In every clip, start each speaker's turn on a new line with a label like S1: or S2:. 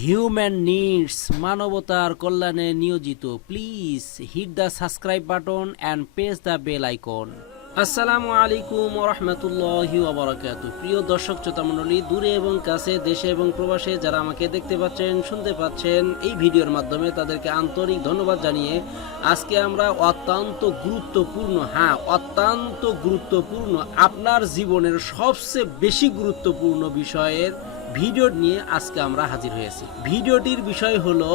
S1: Human needs মানবতার কল্যাণে নিয়োজিত। Please hit the subscribe button and press the bell icon আসসালামু আলাইকুম রহমতুল্লাহি ওবরাকাতু। প্রিয় দর্শক শ্রোতা মণ্ডলী দূরে এবং কাছে, দেশে এবং প্রবাসে যারা আমাকে দেখতে পাচ্ছেন, শুনতে পাচ্ছেন, এই ভিডিওর মাধ্যমে তাদেরকে আন্তরিক ধন্যবাদ জানিয়ে আজকে আমরা অত্যন্ত গুরুত্বপূর্ণ হ্যাঁ অত্যন্ত গুরুত্বপূর্ণ, আপনার জীবনের সবচেয়ে বেশি গুরুত্বপূর্ণ বিষয়ের ভিডিও নিয়ে আজকে আমরা হাজির হয়েছি। ভিডিওটির বিষয় হলো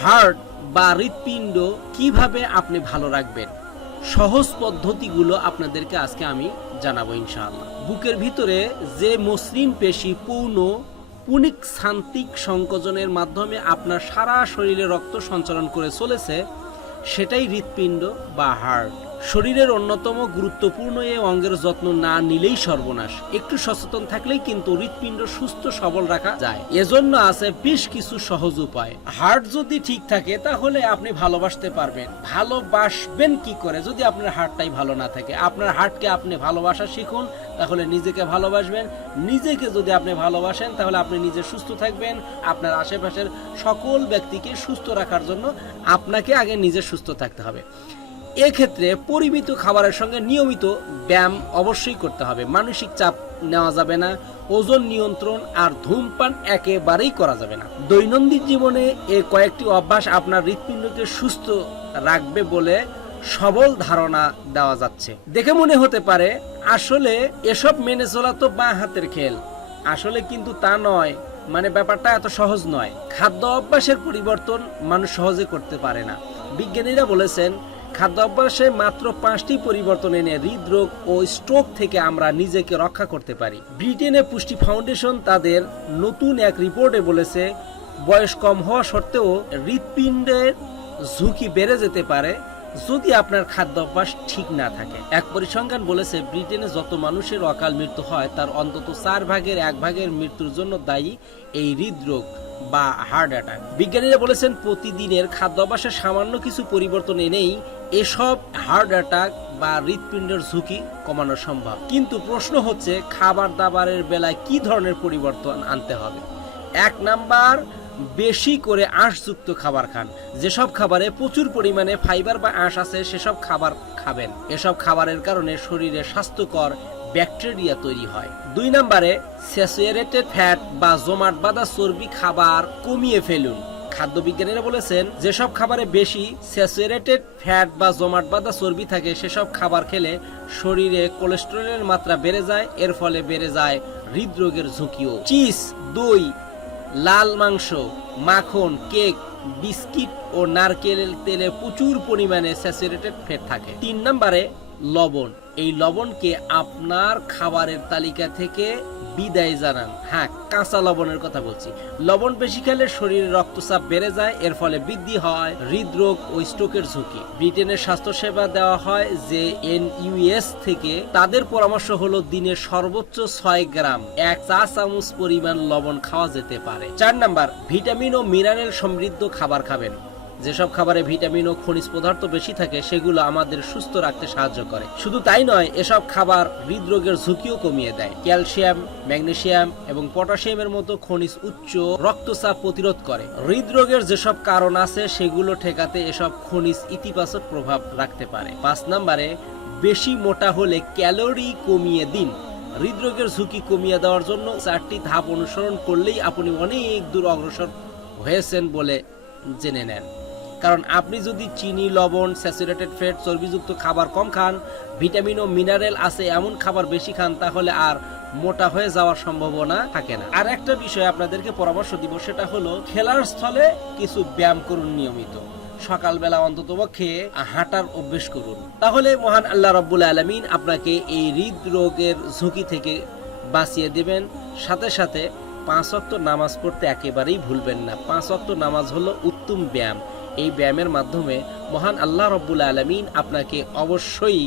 S1: হার্ট বা হৃৎপিণ্ড কীভাবে আপনি ভালো রাখবেন। সহজ পদ্ধতিগুলো আপনাদেরকে আজকে আমি জানাব ইনশাআল্লাহ। বুকের ভিতরে যে মসৃণ পেশি পূর্ণ পুনিক শান্তিক সংকোচনের মাধ্যমে আপনার সারা শরীরে রক্ত সঞ্চালন করে চলেছে, সেটাই হৃৎপিণ্ড বা হার্ট। শরীরের অন্যতম গুরুত্বপূর্ণ এই অঙ্গের যত্ন না নিলেই সর্বনাশ। একটু সচেতন থাকলেই কিন্তু হৃৎপিণ্ড সুস্থ, সবল রাখা যায়। এজন্য আছে বেশ কিছু সহজ উপায়। হার্ট যদি ঠিক থাকে, তাহলে আপনি ভালোবাসতে পারবেন। ভালোবাসবেন কি করে? যদি আপনার হার্টটাই ভালো না থাকে। আপনার হার্টকে আপনি ভালোবাসা শিখুন, তাহলে নিজেকে ভালোবাসবেন। নিজেকে যদি আপনি ভালোবাসেন, তাহলে আপনি নিজে সুস্থ থাকবেন। আপনার আশেপাশের সকল ব্যক্তিকে সুস্থ রাখার জন্য আপনাকে আগে নিজে সুস্থ থাকতে হবে। এক্ষেত্রে পরিমিত খাবারের সঙ্গে নিয়মিত ব্যায়াম অবশ্যই করতে হবে। মানসিক চাপ নেওয়া যাবে না, ওজন নিয়ন্ত্রণ আর ধূমপান একেবারেই করা যাবে না। দৈনন্দিন জীবনে এ কয়েকটি অভ্যাস আপনার হৃৎপিণ্ডকে সুস্থ রাখবে বলে সবল ধারণা দেওয়া যাচ্ছে। দেখে মনে হতে পারে, আসলে এসব মেনে চলা তো বাঁ হাতের খেল। আসলে কিন্তু তা নয় মানে ব্যাপারটা এত সহজ নয়। খাদ্য অভ্যাসের পরিবর্তন মানুষ সহজে করতে পারে না। বিজ্ঞানীরা বলেছেন খাদ্য অভ্যাসে মাত্র পাঁচটি পরিবর্তন এনে হৃদরোগ ও স্ট্রোক থেকে আমরা নিজেকে রক্ষা করতে পারি। ব্রিটেনে পুষ্টি ফাউন্ডেশন তাদের নতুন এক রিপোর্টে বলেছে, বয়স কম হওয়া সত্ত্বেও হৃৎপিণ্ডের ঝুঁকি বেড়ে যেতে পারে যদি আপনার খাদ্য অভ্যাস ঠিক না থাকে। এক পরিসংখ্যান বলেছে, ব্রিটেনে যত মানুষের অকাল মৃত্যু হয়, তার অন্তত চার ভাগের এক ভাগের মৃত্যুর জন্য দায়ী এই হৃদরোগ। বা হার্ট অ্যাটাক। বিজ্ঞানীরা বলেছেন প্রতিদিনের খাদ্যাভ্যাসে সামান্য কিছু পরিবর্তন এনেই এসব হার্ট অ্যাটাক বা হৃৎপিণ্ডের ঝুঁকি কমানো সম্ভব। কিন্তু প্রশ্ন হচ্ছে খাবার দাবারের বেলায় কি ধরনের পরিবর্তন আনতে হবে? এক নাম্বার, বেশি করে আঁশযুক্ত খাবার খান। যেসব খাবারে প্রচুর পরিমাণে ফাইবার বা আঁশ আছে, সেসব খাবার খাবেন। এসব খাবারের কারণে শরীরে স্বাস্থ্যকর ব্যাকটেরিয়া তৈরি হয়। দুই নম্বরে, স্যাচুরেটেড ফ্যাট বা জমাট বাঁধা চর্বি খাবার কমিয়ে ফেলুন। খাদ্যবিজ্ঞানীরা বলেছেন, যেসব খাবারে বেশি স্যাচুরেটেড ফ্যাট বা জমাট বাঁধা চর্বি থাকে, সেসব খাবার খেলে শরীরে কোলেস্টেরলের মাত্রা বেড়ে যায়, এর ফলে বেড়ে যায় হৃদরোগের ঝুঁকিও। চিজ, দই, লাল মাংস, মাখন, কেক, বিস্কিট ও নারকেল তেলে প্রচুর পরিমাণে স্যাচুরেটেড ফ্যাট থাকে। তিন নম্বরে লবণ। এই লবণকে আপনার খাবারের তালিকা থেকে বিদায় জানান। হ্যাঁ কাঁচা লবণের কথা বলছি। লবণ বেশি খেলে শরীরে রক্তচাপ বেড়ে যায়, এর ফলে বৃদ্ধি হয় হৃদরোগ ও স্ট্রোকের ঝুঁকি। ব্রিটেনের স্বাস্থ্যসেবা দেওয়া হয় যে এনইউএস থেকে। তাদের পরামর্শ হলো দিনে সর্বোচ্চ ছয় গ্রাম, এক চা চামচ পরিমাণ লবণ খাওয়া যেতে পারে। চার নাম্বার, ভিটামিন ও মিনারেল সমৃদ্ধ খাবার খাবেন। যেসব খাবারে ভিটামিন ও খনিজ পদার্থ বেশি থাকে, সেগুলো আমাদের সুস্থ রাখতে সাহায্য করে। শুধু তাই নয়, এসব খাবার হৃদরোগের ঝুঁকিও কমিয়ে দেয়। ক্যালসিয়াম, ম্যাগনেসিয়াম এবং পটাশিয়ামের মতো খনিজ উচ্চ রক্তচাপ প্রতিরোধ করে। হৃদরোগের যেসব কারণ আছে, সেগুলো ঠেকাতে এসব খনিজ ইতিবাচক প্রভাব রাখতে পারে। পাঁচ নম্বরে, বেশি মোটা হলে ক্যালোরি কমিয়ে দিন। হৃদরোগের ঝুঁকি কমিয়ে দেওয়ার জন্য চারটি ধাপ অনুসরণ করলেই আপনি অনেক দূর অগ্রসর হয়েছেন বলে জেনে নেন। কারণ আপনি যদি চিনি, লবণ, স্যাচুরেটেড ফ্যাট চর্বিযুক্ত খাবার কম খান, ভিটামিন ও মিনারেল আছে এমন খাবার বেশি খান, তাহলে আর মোটা হয়ে যাওয়ার সম্ভাবনা থাকে না। আর একটা বিষয় আপনাদেরকে পরামর্শ দিব, সেটা হলো খেলার স্থলে কিছু ব্যায়াম করুন নিয়মিত। সকালবেলা অন্তত পক্ষে হাঁটার অভ্যেস করুন। তাহলে মহান আল্লাহ রব্বুল আলমিন আপনাকে এই হৃদরোগের ঝুঁকি থেকে বাঁচিয়ে দেবেন। সাথে সাথে পাঁচ অক্ত নামাজ পড়তে একেবারেই ভুলবেন না। পাঁচ অক্ত নামাজ হলো উত্তম ব্যায়াম। এই ব্যায়ামের মাধ্যমে মহান আল্লাহ রব্বুল আলমিন আপনাকে অবশ্যই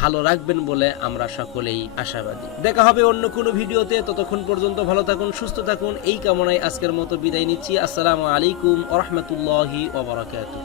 S1: ভালো রাখবেন বলে আমরা সকলেই আশাবাদী। দেখা হবে অন্য কোনো ভিডিওতে, ততক্ষণ পর্যন্ত ভালো থাকুন, সুস্থ থাকুন। এই কামনায় আজকের মতো বিদায় নিচ্ছি। আসসালামু আলাইকুম ওরহমতুল্লাহি ওবরাকাতু